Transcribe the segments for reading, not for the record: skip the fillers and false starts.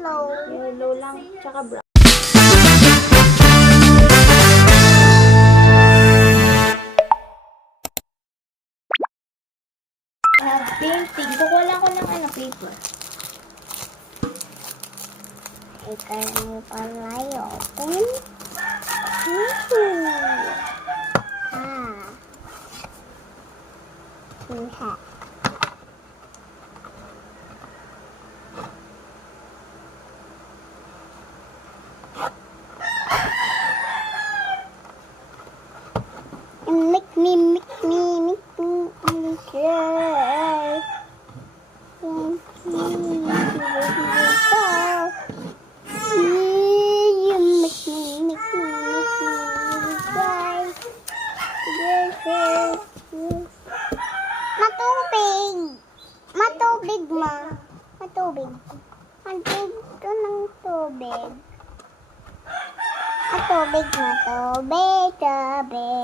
yellow. Yellow lang, tsaka brown. Painting. Kukuha lang ko ng paper. Ikaw mo pala yun. Iha. Make me, girl. You make me cry. Matubig. Matubig, ma. Matubig. Matubig ko ng tubig. Matubig, matubig, tubig.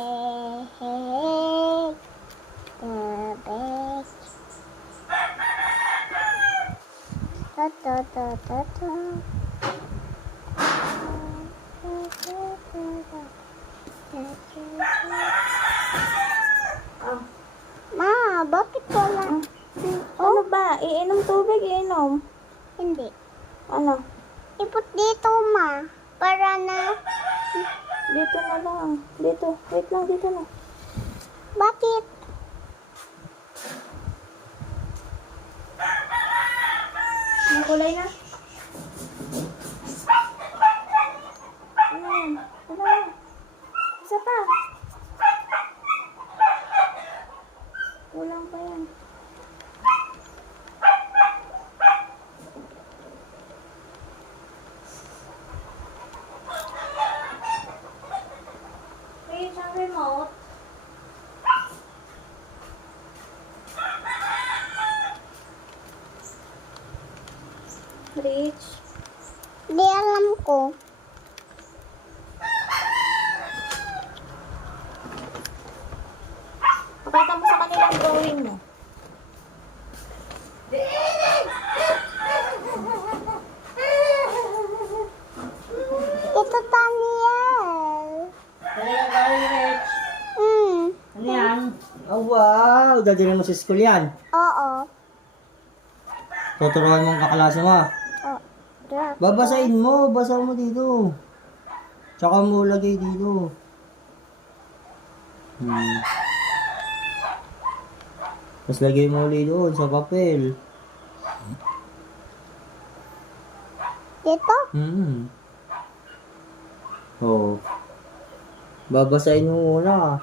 Tubig. To. Ma, bakit wala? Ano ba? Iinom tubig, iinom. Hindi. Ano? Ipot dito, ma. Para na. Dito na lang. Dito. Wait lang, dito na. Bakit? Ang kulay na. Ano yan? Ano yan? Isa pa. Kulang pa yan. Wait, ang remote. Rich. Di alam ko. Pakita mo sa kanila ang drawing mo. Ito Daniel. Ano yan? Oh, wow! Dadalhin mo sa school yan. Oo. Tuturuan mo ang kaklase mo. Oh. Drop. Babasahin mo. Basa mo dito. Tsaka mo lagay dito. Tapos lagay mo ulit doon sa papel. Dito? Oh. Babasahin mo muna.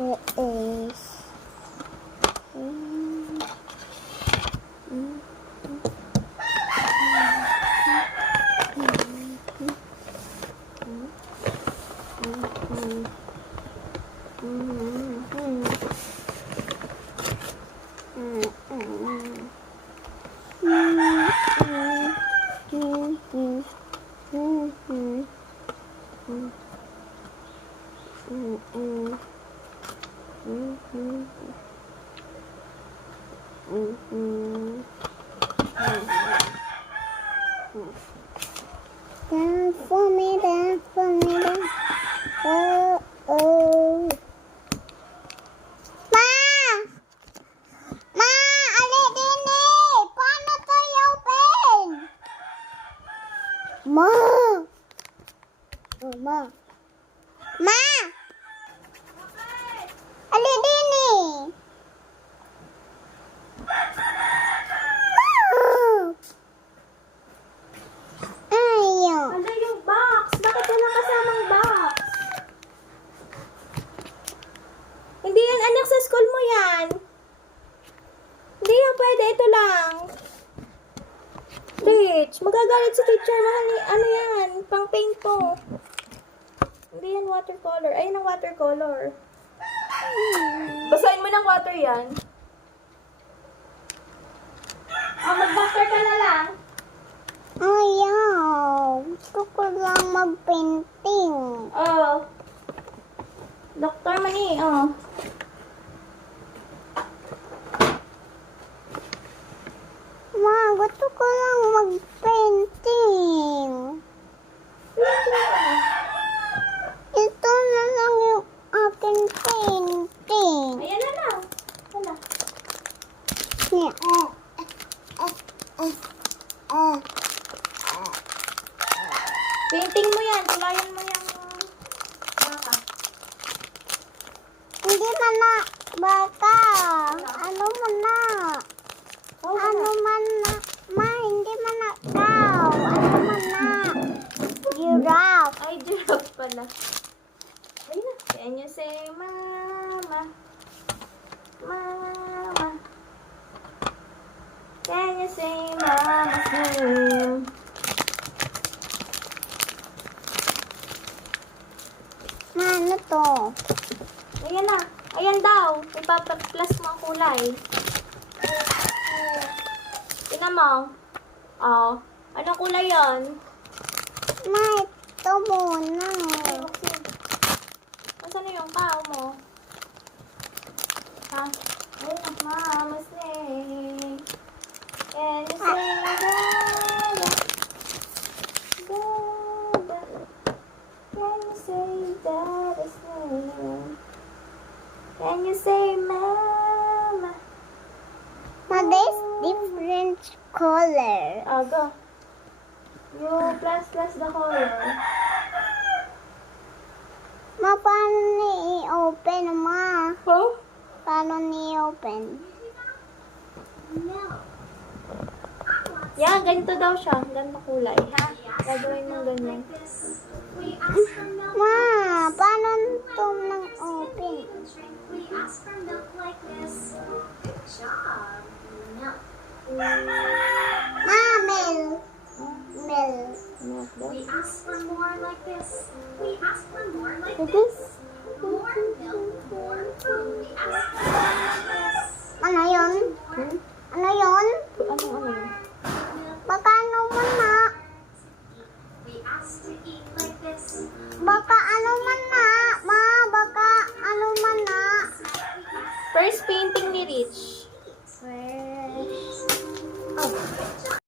It is. Dance for me, dance for me, dance. Oh, oh. Ma! Ma! Ali din eh! Paano to i-open? Ma! Oh, ma. Ma! Ali din eh! Ayaw. Ano yung box? Bakit walang kasamang box? Hindi yan, anak, sa school mo yan. Hindi yan pwede, ito lang. Rich, magagalit si teacher. Ano yan? Pang paint po. Hindi yan watercolor. Ayun ang watercolor. Basahin mo ng water yan. Oh, mag-buster ka na lang. Ayaw. Gusto ko lang mag-painting. Oh. Doktor Mani, oh. Ma, gusto ko lang mag-painting. Ito na lang yung aking painting. Ayan na lang. Wala. Yeah. Painting mo yan. Kulayan mo yung baka. Hindi man na baka. Ano man na. Oh, Ano man na. Ma, hindi man na cow. Ano man na. Giraffe. ay, giraffe pala. Ayun na. Can you say mama? Mama. Can you say mama's name? Ma, ano to? Ayan na. Ayan daw. Ipapag-plus mo ang kulay. Tingnan mo. Oh. Anong kulay yon? Ma, ito muna. Nasaan na yung kao mo? Ha? Ayun na. Mama's name. Can you say Dada? Dada. Can you say Dada's name? Can you say Mama? Ma, there's different color. Go. You plus the color. Ma, paano ni-open, ma? Huh? Paano ni-open? Yan, ganito daw siya. Ganito kulay, ha? Gagawin mo ganyan. Ma, paano ito nang open? We ask for milk like this. Good job. Milk. Ma, milk. Milk. Milk daw. We ask for more like this. We ask for more like Like this. this? More milk, more food. We ask for more like this. Ano yun? Hmm? Ano yun? Ano yun? Baka ano man na. We ask to eat like this. Baka ano man na. Ma, baka ano man na. First painting ni Rich.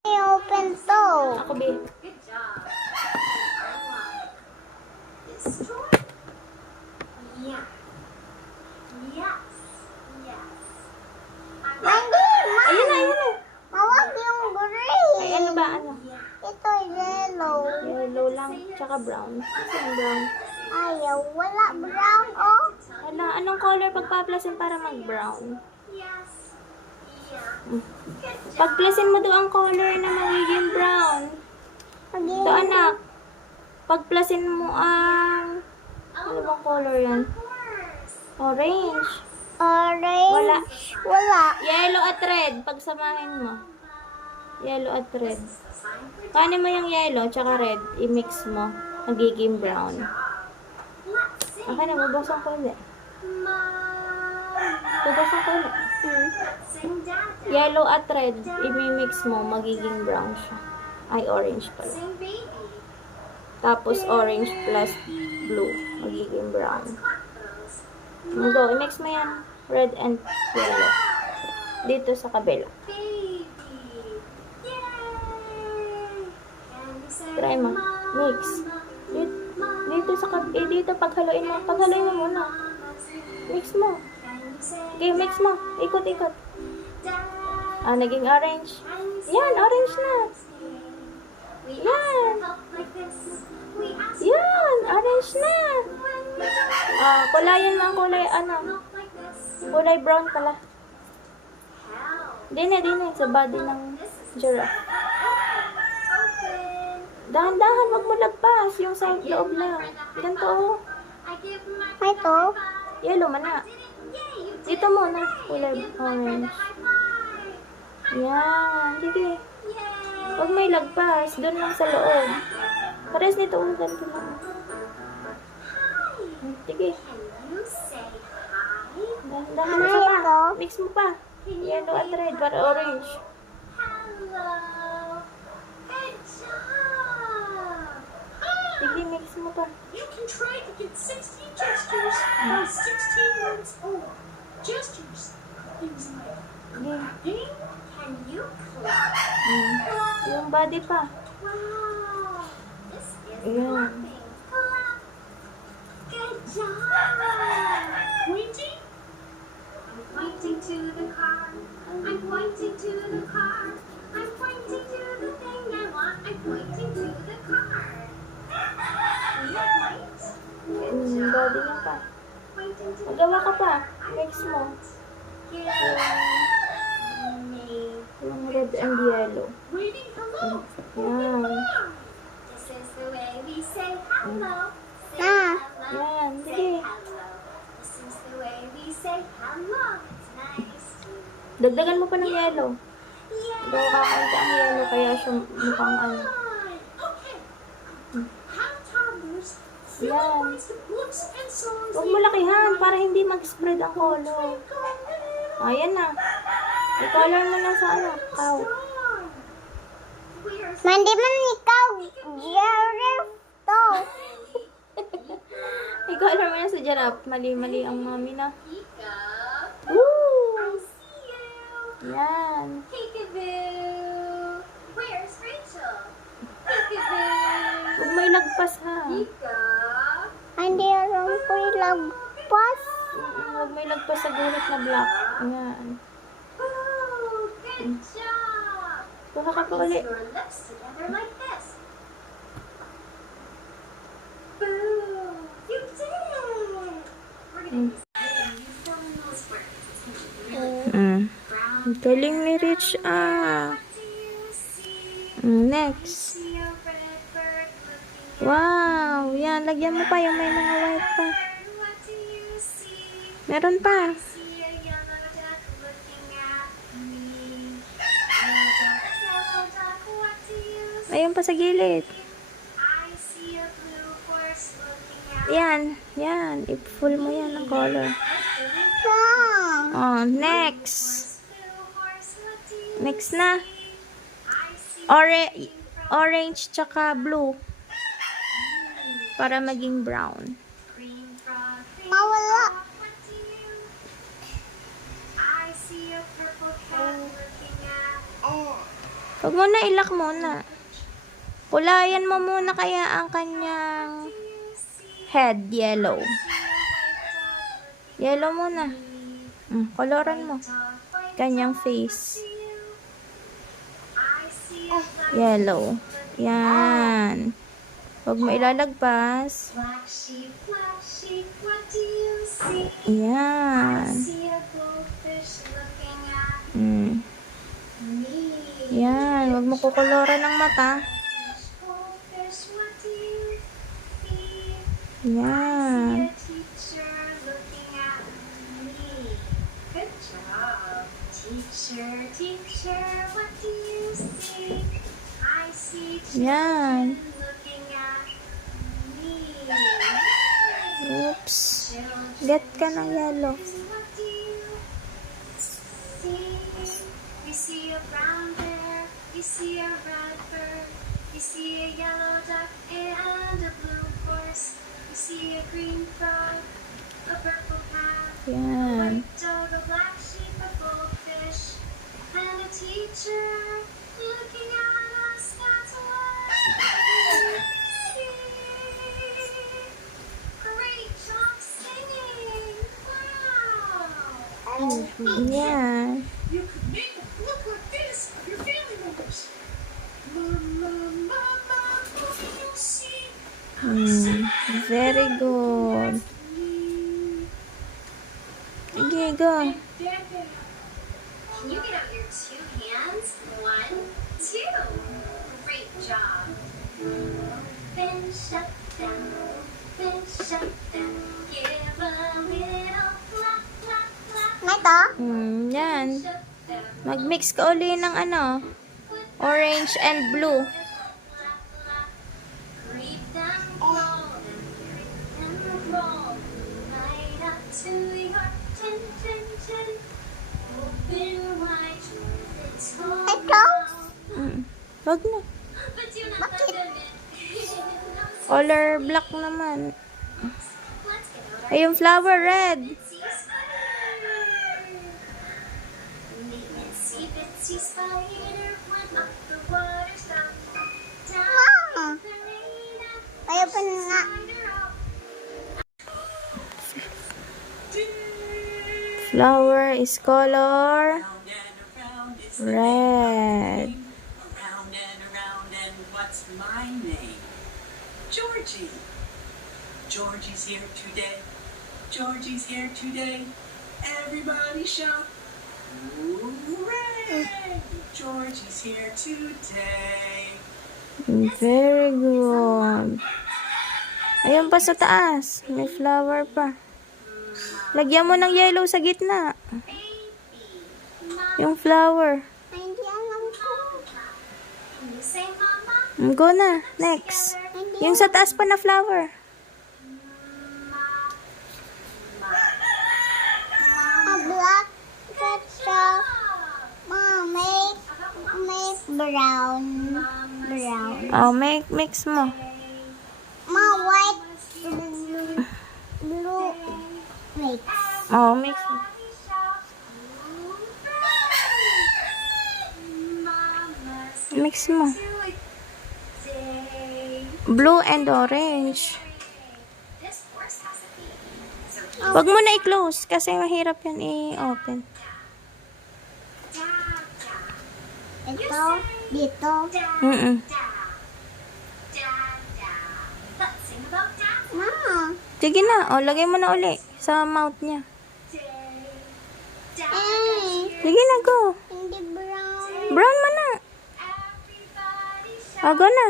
I-open to. Ako, B. Good job. Destroy. Yeah. Yes. Yes. Hindi, ma. Ayun na. Mawag yung green. Ay, ano ba? Ano? Ito yellow. Yellow lang, tsaka brown. Saan brown? Ayaw, wala brown, oh. Ano, anong color pagpa-plusin para mag-brown? Yes. Yeah. Pag-plusin mo daw ang color na magiging brown. Ito, anak. Pag-plusin mo ang... Ano bang color yan? Orange. Orange. Wala. Wala. Yellow at red. Pagsamahin mo. Yellow at red. Kanin mo yung yellow tsaka red. I-mix mo. Magiging brown. Okay na, babasang ko ulit. Babasang ko ulit. Yellow at red. I-mix mo. Magiging brown siya. Ay, orange pala. Tapos orange plus blue. Magiging brown. Go, i-mix mo yan. Red and yellow. Dito sa kabila. Try mo. Mix. Dito sa kabila. Dito paghaluin mo. Paghaluin mo muna. Mix mo. Okay, mix mo. Ikot-ikot. Ah, naging orange. Yan, orange na. Yan. Yan, orange na. Ah, kulayan mo ang kulay, kulay brown pala. Dine, sa body ng giraffe. Dahan-dahan, wag mo lagpas yung sa loob na. Ganito, oh. Ito. Yellow man na. Dito muna, kulay orange. Yan, sige. Huwag may lagpas, doon lang sa loob. Pares nito, ganito lang. Sige. Dahan Ano ka pa. ito? Mix mo pa. Yellow at red para orange. Sige, mix mo pa. You can try to get 16 gestures by 16 words or gestures. Things like Sige. clapping. Can you clap? Yung body pa. Wow. This is Ayan. clapping. Clap. Good job. Pointing. I'm pointing to the car. I'm pointing to the car. I'm pointing to the thing I want. I'm pointing to the car. You point. Good Yung body job. na pa. Pointing to the Magawa ka pa. Mix mo. Good. Yung red and yellow. Waiting hello. Yan. This is the way we say hello. Say Ah. hello. Yan. Say Sige. hello. This is the way we say hello. It's nice to Dagdagan mo pa ng yellow. yeah. Daw kakaunti ang yellow kaya siya mukhang ano. Okay. How toddlers fill Yeah. in words with books and songs. Huwag mo lakihan para hindi mag-spread ang color. Ayan na. I-color mo na sa cow. Mandi man ikaw. Giraffe to. I-color mo na sa giraffe. Mali-mali ang mami na. Pika. Woo! I see you. Yan. Peekaboo. Where's Rachel? Peekaboo. Huwag may lagpas ha. Pika. Hindi alam ko ilagpas. Huwag may lagpas sa guhit na black. Yan. Ooh, good job. Kuha ka pa Place ulit. your lips together like this. Boo! You did it! We're gonna use you fill in those words. It's gonna be really brown. Ang galing ni Rich. What do you see? Next. See a red bird looking Wow. Yan. Lagyan mo pa yung may mga white pa. at what do you see? Meron pa. See a yellow duck looking at me. Yellow duck, what do you see? Ayun pa sa gilid. I see a blue horse looking at Yan. Yan. I-full mo yan ng color. Saan? Oh, next. blue horse, what do you Next na. I see Orange tsaka blue. Para maging brown. green frog, Mawala. what do you I see a purple cat looking at Huwag mo na ilak muna. Kulayan mo muna kaya ang kanyang head yellow. Yellow muna. Koloran mo. Kanyang face. I see a Yellow. Yan. Huwag mo ilalagpas. black sheep, what do you see? Yan. See a goldfish looking at Mm. me. Yan. Huwag mo kukoloran ng mata. Goldfish, what do you see? Yan. See a teacher looking at Teacher, teacher, what do you see? I see Yan. children looking at me. Oops. Children, Get ka ng yellow. what do you see? You see a brown bear, you see a red bird, you see a yellow duck and a blue horse, you see a green frog, a purple cat, a Yan. white dog, a black sheep, a goldfish, and a teacher looking at us. That's what I see. Great job singing! Wow! Yan. You could make them look like this of your family members. Mama, mama, what do you see? Very good. Sige, go. Can you get out your two hands? 1, 2. Great job. Open, shut down. Open, shut down. Give a little clap, clap, clap. Ito? Yan. Shut down. Mag-mix ka uli ng orange and blue. Creep them roll and creep them roll right up to your chin, chin, chin. Open wide your little Ito? mouth. Wag na. But do not let them in. Color black naman. Let's get out our Ay, yung flower red. itsy spider. Itsy bitsy spider went up the water spout. Down the rain and Kaya pa na nga. spider out. Flower is color red. Around and what's my name? Georgie. Georgie's here today. Georgie's here today. Everybody shout, hooray! Georgie's here today. Very good. Ayun pa sa taas. May flower pa. Lagyan mo ng yellow sa gitna. Yung flower. Ay, hindi alam ko. Can you say mama? Go na. Next. Yung sa taas pa na flower. A black ketchup. Mom, make brown. Brown. Oh, mix mo. Ma, white, blue, blue. Mix. Oh, mix mo. Mix mo. Blue and orange. This horse has a baby. So Wag mo na i-close kasi mahirap yan i-open. Ito, dito. Mm-mm. Let's sing about dad. Ma, Sige na. O, lagay mo na uli sa mouth niya. Sige na, go. hindi brown. Brown mo na. Everybody shout. O, go na.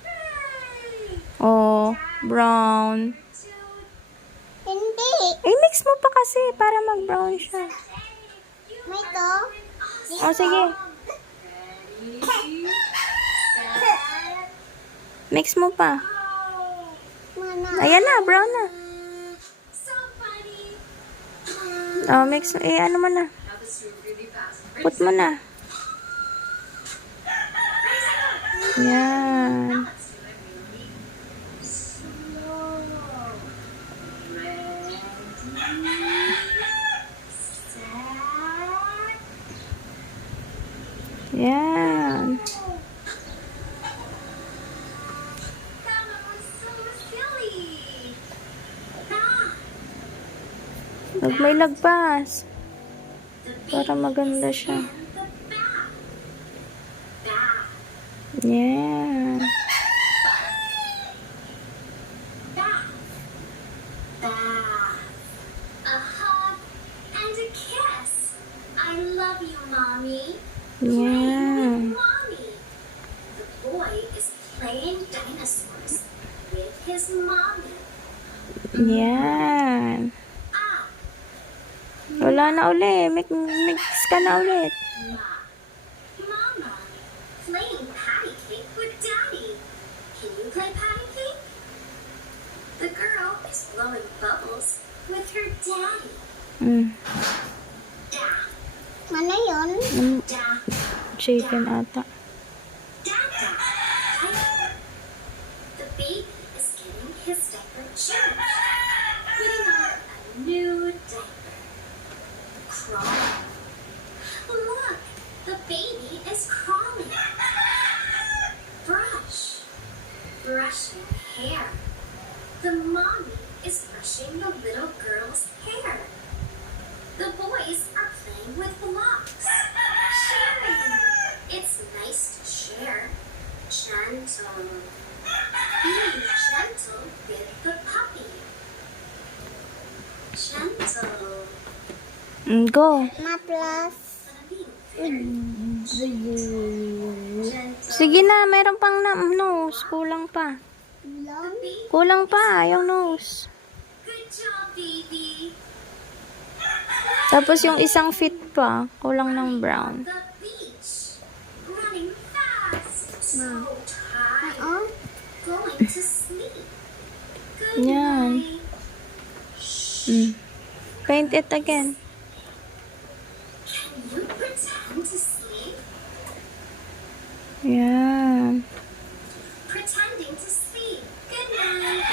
Hooray! Oh, brown. Hindi. I-mix mo pa kasi para mag-brown siya. May to. O, sige. Ready, set, Mix mo pa. go! Mana. Ayan na, brown na. So funny. O, mix. Ano mo na. Now this is really fast. Put mo na. Yan. Let's do it really slow. Ready, set, Yan. that was so silly. Ah, Huwag may lagpas. the Para maganda siya. the back. Back. Yan. Bath. Bath. A hug and a kiss. I love you, Mommy. Yan. Mommy. The boy is playing dinosaurs with his mommy. Yan. Ah, Ulit. Wala na uli. Mix ka na ulit. Mama, playing patty cake with Daddy. Can you play patty cake? The girl is blowing bubbles with her daddy. Da, Ano yun? da, Chicken ata. da, da. The baby is getting his diaper changed, putting on a new diaper. Crawling. Look, the baby is crawling. Brush. Brushing hair. The mommy is brushing the little girl's hair. The boys are playing with blocks. Sharing. It's nice to share. Gentle. Being gentle with the puppy. Gentle. Go. Ma plus. Being very gentle. Sige na, meron pang nose. Kulang pa. Long. Kulang pa, yung nose. Good job, baby. Tapos yung isang fit pa, kulang ng brown. The beach. Running fast. So tired. Oh. Going to sleep. Good Yan. night. Paint it again. Can you pretend to sleep? Yan. Pretending to sleep. Good night.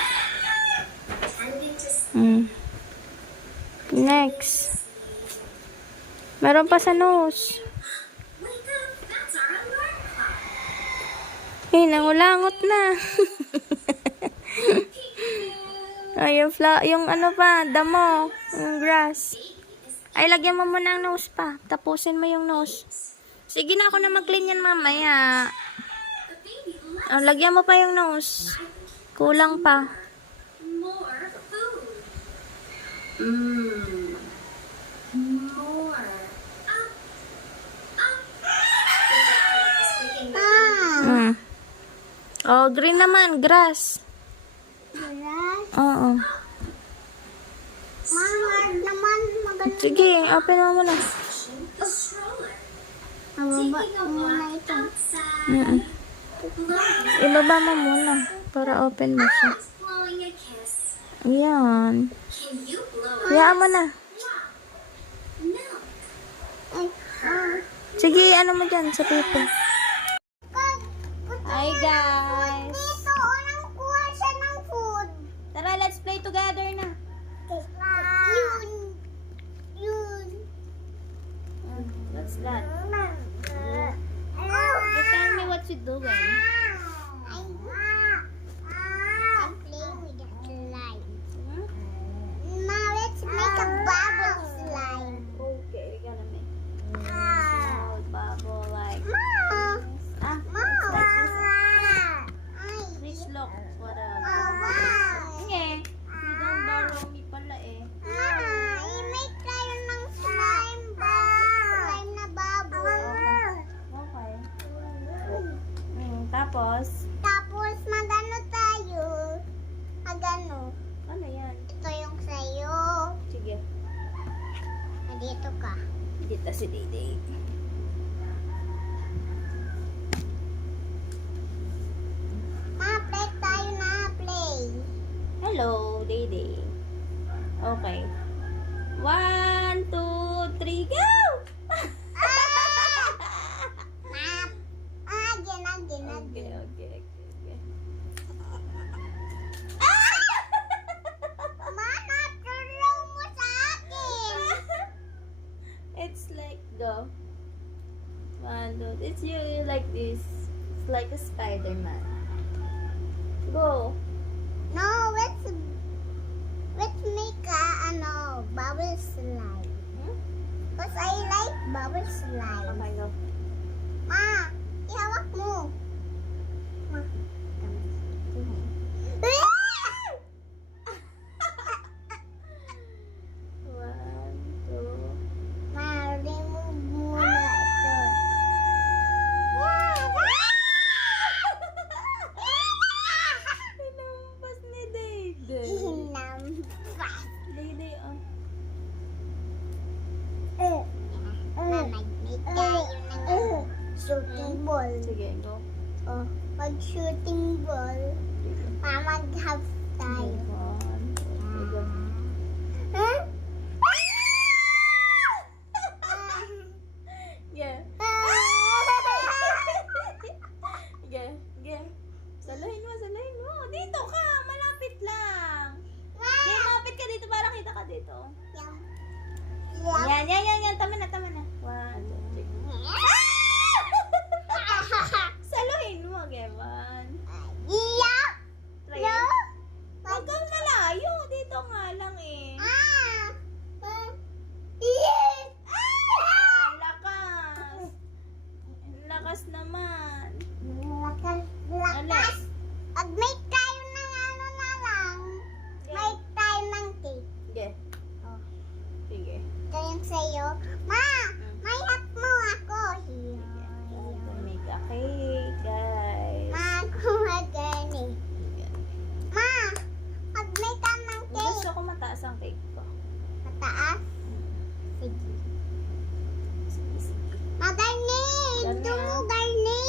Pretending to sleep. Next. Meron pa sa nose. Wake up. That's our alarm clock. Eh, nangulangot na. Ay, yung ano pa, damo, yung grass. Ay, lagyan mo muna ang nose pa. Tapusin mo yung nose. Sige na, ako na mag-clean yan mamaya. The baby loves Lagyan mo pa yung nose. Kulang pa. more food. More. Up. Up. The daddy is making the Oh, green naman, grass. Grass. Oo. Mama naman maganda. Sige, open mo muna. the stroller. Mababa Taking a muna walk ito. outside. Blowing. Ibaba mo muna para open mo siya. Mom's blowing a kiss. Ayan. Can you blow a Hayaan mo na. Milk. Ay, Sige, ano mo dyan sa paper. Hi guys! dito, unang kuha siya ng food. Tara, let's play together na. Yun. Yun. What's that? Hello. You tell me what you doing. I'm playing with the slime. Now let's make a bubble slime. Okay, we're gonna make small bubble like Mom. ah, Mom. please look what Mama. Okay, you don't borrow me pala eh. I-make tayo ng slime bubble. Slime na bubble. Okay. Tapos, Tapos magano tayo. Magano. ano yan? Ito yung sa'yo. Sige, Dito ka. dito si Dede. Ma-play tayo na. Play. Hello, Dede. Okay. 1, 2, 3, go! Again. Okay. Ma, natulong mo sa akin. It's like go. 1, 2. It's you like this. It's like a Spider-Man. Go. No, let's make a bubble slime. Because I like bubble slime. Okay, go. Ma, ihawak mo. Ma. One, two. Ma, remove muna ito. Pinampas ni Dede. Hinampas. Dede, oh. Shooting ball. Sige, go. Oh, pag shooting ball, mamag-half tayo. Go. Huh? Yeah. Yeah. Yeah. Salahin mo. Dito ka. Malapit lang. Yeah, malapit ka dito. Para kita ka dito. Yan. Tama na. 1, 2, 3. Saluhin mo, Gevan. Yeah. Try No. it. Huwag kang malayo. Dito nga lang eh. Yes. Lakas. Lakas naman. Lakas. Pag may tayo ng ano na lang, may tayo ng cake. Sige. Oh. Sige. Ito yung sa'yo. Ma, may hap mo ako. Make a cake, guys. Ma, kumagani. Ma, pag may ka ng Gusto cake. ko mataas ang cake ko. Mataas. Sige. Magarni. Garni, Ito mo, ah. garni.